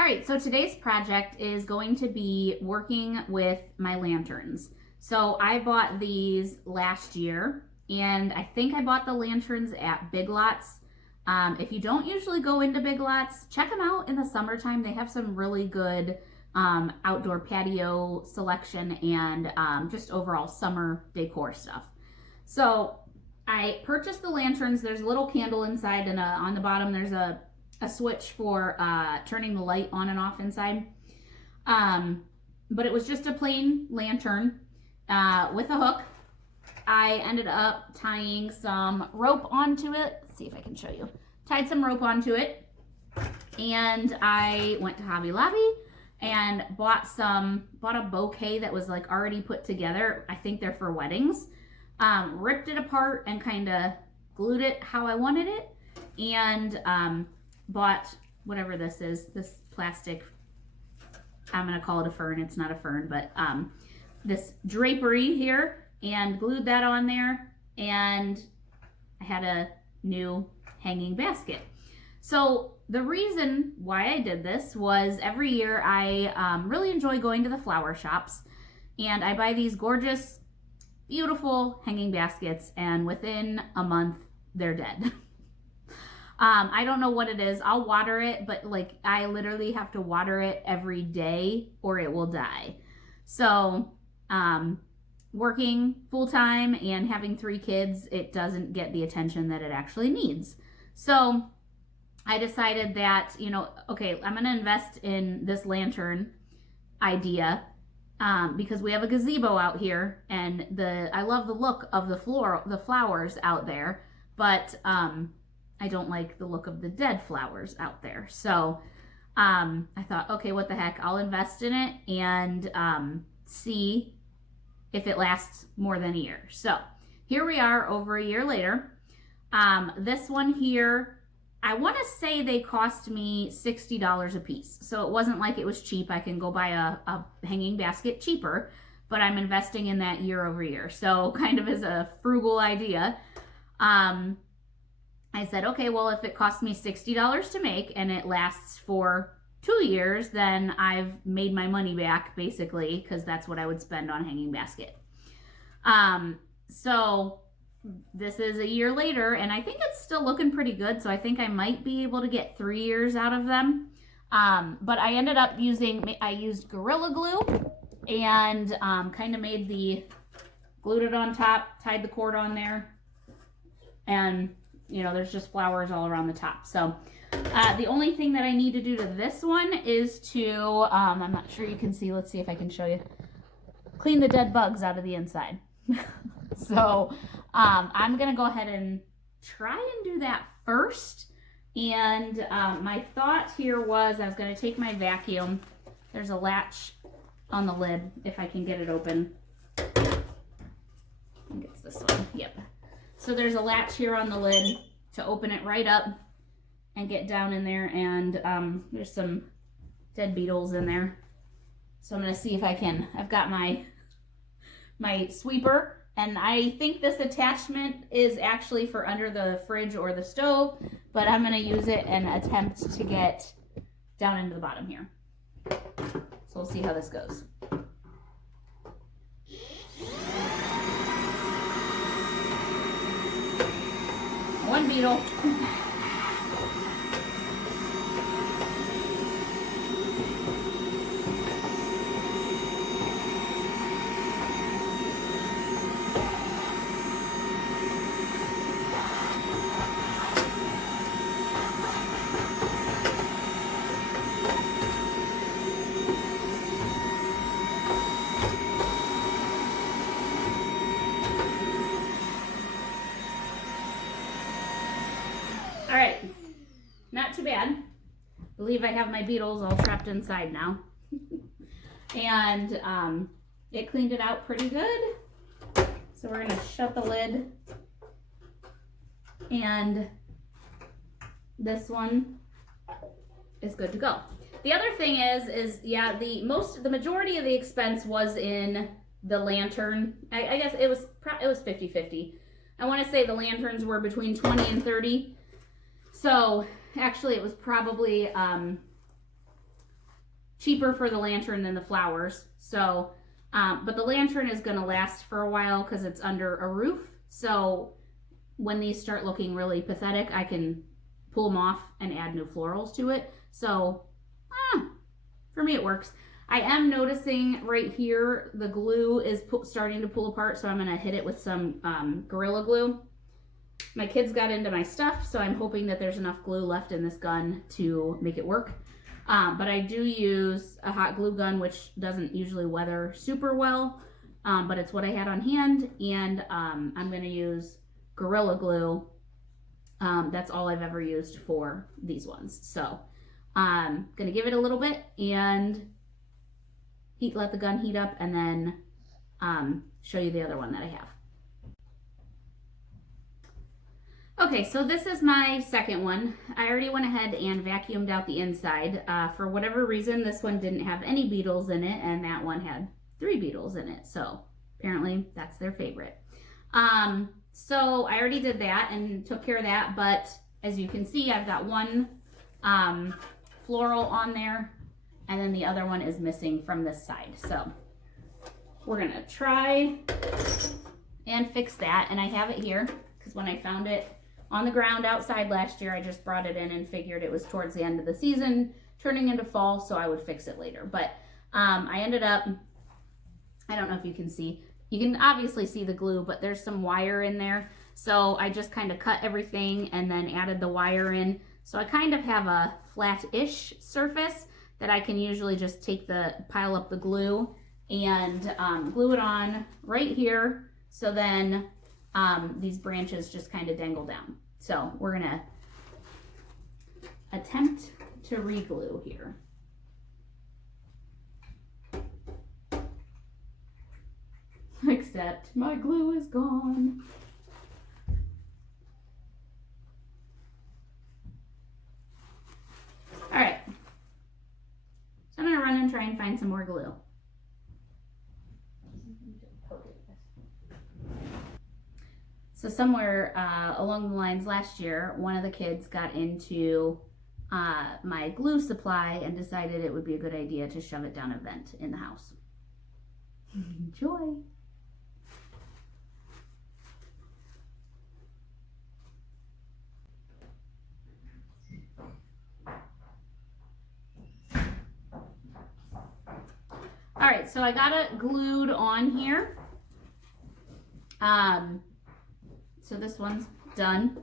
All right, so today's project is going to be working with my lanterns. So I bought these last year, and I think I bought the lanterns at Big Lots. If you don't usually go into Big Lots, check them out in the summertime. They have some really good outdoor patio selection and just overall summer decor stuff. So I purchased the lanterns. There's a little candle inside, and on the bottom there's a switch for turning the light on and off inside. But it was just a plain lantern with a hook. I ended up tying some rope onto it. Let's see if I can show you. Tied some rope onto it, and I went to Hobby Lobby and bought a bouquet that was like already put together. I think they're for weddings. Ripped it apart and kind of glued it how I wanted it, and bought whatever this is, this plastic, I'm gonna call it a fern, it's not a fern, but this drapery here, and glued that on there, and I had a new hanging basket. So the reason why I did this was every year I really enjoy going to the flower shops, and I buy these gorgeous, beautiful hanging baskets, and within a month they're dead. I don't know what it is. I'll water it, but like I literally have to water it every day or it will die. So working full-time and having 3 kids, it doesn't get the attention that it actually needs. So I decided that, okay, I'm going to invest in this lantern idea because we have a gazebo out here, and I love the look of the flowers out there, but I don't like the look of the dead flowers out there. So I thought, okay, what the heck, I'll invest in it and see if it lasts more than a year. So here we are over a year later. This one here, I want to say they cost me $60 a piece. So it wasn't like it was cheap. I can go buy a hanging basket cheaper, but I'm investing in that year over year. So kind of as a frugal idea. I said, okay, well, if it costs me $60 to make and it lasts for 2 years, then I've made my money back, basically, because that's what I would spend on hanging basket. So this is a year later, and I think it's still looking pretty good, so I think I might be able to get 3 years out of them. But I ended up I used Gorilla Glue and kind of glued it on top, tied the cord on there, and there's just flowers all around the top. So the only thing that I need to do to this one is to, I'm not sure you can see, let's see if I can show you, clean the dead bugs out of the inside. So I'm going to go ahead and try and do that first. And my thought here was I was going to take my vacuum. There's a latch on the lid, if I can get it open. I think it's this one. Yep. So there's a latch here on the lid to open it right up and get down in there, and there's some dead beetles in there. So I'm going to see if I can. I've got my sweeper, and I think this attachment is actually for under the fridge or the stove, but I'm going to use it and attempt to get down into the bottom here. So we'll see how this goes. One beetle. All right, not too bad. I believe I have my beetles all trapped inside now. And it cleaned it out pretty good. So we're gonna shut the lid. And this one is good to go. The other thing is yeah, the majority of the expense was in the lantern. I guess it was 50-50. I want to say the lanterns were between 20 and 30. So actually it was probably cheaper for the lantern than the flowers. So, but the lantern is going to last for a while because it's under a roof. So when these start looking really pathetic, I can pull them off and add new florals to it. So for me, it works. I am noticing right here, the glue is starting to pull apart. So I'm going to hit it with some Gorilla Glue. My kids got into my stuff, so I'm hoping that there's enough glue left in this gun to make it work. But I do use a hot glue gun, which doesn't usually weather super well, but it's what I had on hand, and I'm going to use Gorilla Glue. That's all I've ever used for these ones. So I'm going to give it a little bit and let the gun heat up, and then show you the other one that I have. Okay, so this is my second one. I already went ahead and vacuumed out the inside. For whatever reason, this one didn't have any beetles in it, and that one had 3 beetles in it. So apparently that's their favorite. So I already did that and took care of that, but as you can see, I've got one floral on there, and then the other one is missing from this side. So we're gonna try and fix that, and I have it here because when I found it on the ground outside last year, I just brought it in and figured it was towards the end of the season, turning into fall, so I would fix it later. But I ended up, I don't know if you can see, you can obviously see the glue, but there's some wire in there. So I just kind of cut everything and then added the wire in. So I kind of have a flat-ish surface that I can usually just pile up the glue and glue it on right here. So then these branches just kind of dangle down. So we're gonna attempt to re-glue here. Except my glue is gone. All right, so I'm gonna run and try and find some more glue. So somewhere along the lines last year, one of the kids got into my glue supply and decided it would be a good idea to shove it down a vent in the house. Enjoy. All right, so I got it glued on here. So this one's done,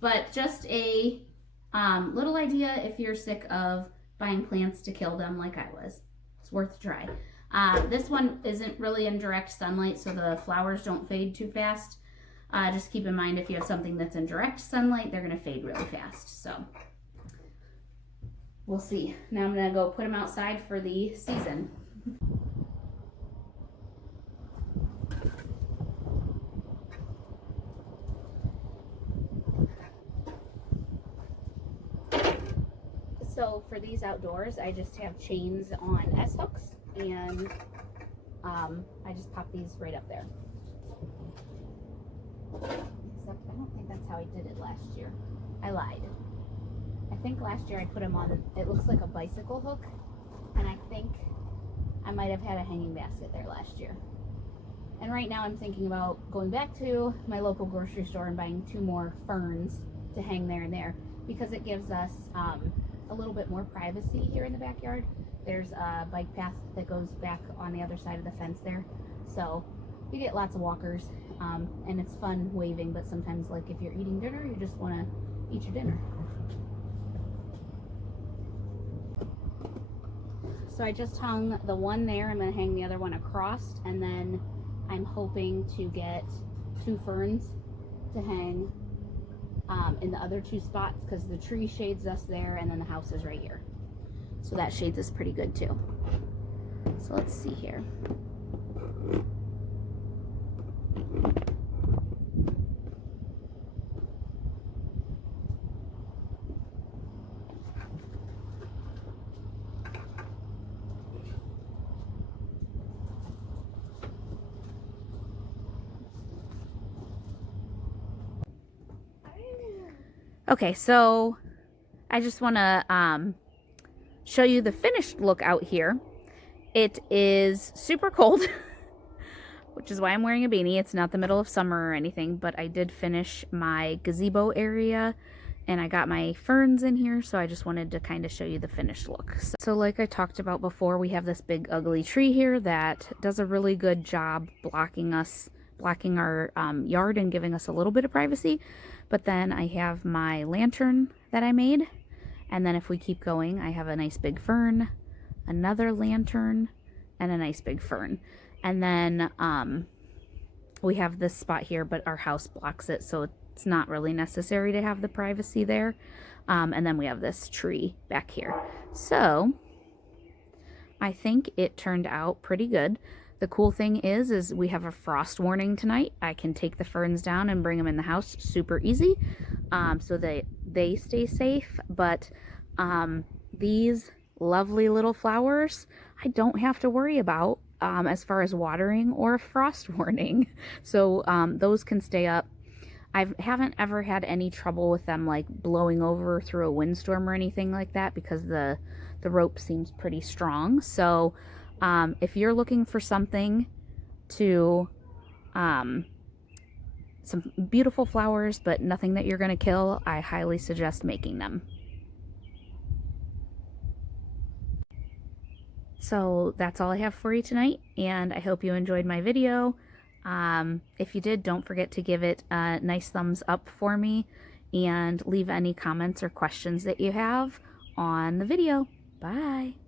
but just a little idea if you're sick of buying plants to kill them like I was. It's worth a try. This one isn't really in direct sunlight, so the flowers don't fade too fast. Just keep in mind if you have something that's in direct sunlight, they're gonna fade really fast. So we'll see. Now I'm gonna go put them outside for the season. So for these outdoors, I just have chains on S-hooks, and I just pop these right up there. Except I don't think that's how I did it last year. I lied. I think last year I put them on, it looks like a bicycle hook, and I think I might have had a hanging basket there last year. And right now I'm thinking about going back to my local grocery store and buying 2 more ferns to hang there and there, because it gives us a little bit more privacy here in the backyard. There's a bike path that goes back on the other side of the fence there. So you get lots of walkers, and it's fun waving, but sometimes, like, if you're eating dinner, you just want to eat your dinner. So I just hung the one there. I'm going to hang the other one across, and then I'm hoping to get 2 ferns to hang in the other 2 spots, because the tree shades us there, and then the house is right here. So that shades us pretty good too. So let's see here. Okay, so I just want to show you the finished look out here. It is super cold, which is why I'm wearing a beanie. It's not the middle of summer or anything, but I did finish my gazebo area and I got my ferns in here, so I just wanted to kind of show you the finished look. So like I talked about before, we have this big ugly tree here that does a really good job blocking our yard and giving us a little bit of privacy. But then I have my lantern that I made, and then if we keep going, I have a nice big fern, another lantern, and a nice big fern. And then we have this spot here, but our house blocks it, so it's not really necessary to have the privacy there. And then we have this tree back here. So I think it turned out pretty good. The cool thing is we have a frost warning tonight. I can take the ferns down and bring them in the house super easy, so that they stay safe. But these lovely little flowers, I don't have to worry about as far as watering or a frost warning. So those can stay up. I haven't ever had any trouble with them like blowing over through a windstorm or anything like that, because the rope seems pretty strong. So if you're looking for something to some beautiful flowers but nothing that you're going to kill, I highly suggest making them. So that's all I have for you tonight, and I hope you enjoyed my video. If you did, don't forget to give it a nice thumbs up for me and leave any comments or questions that you have on the video. Bye.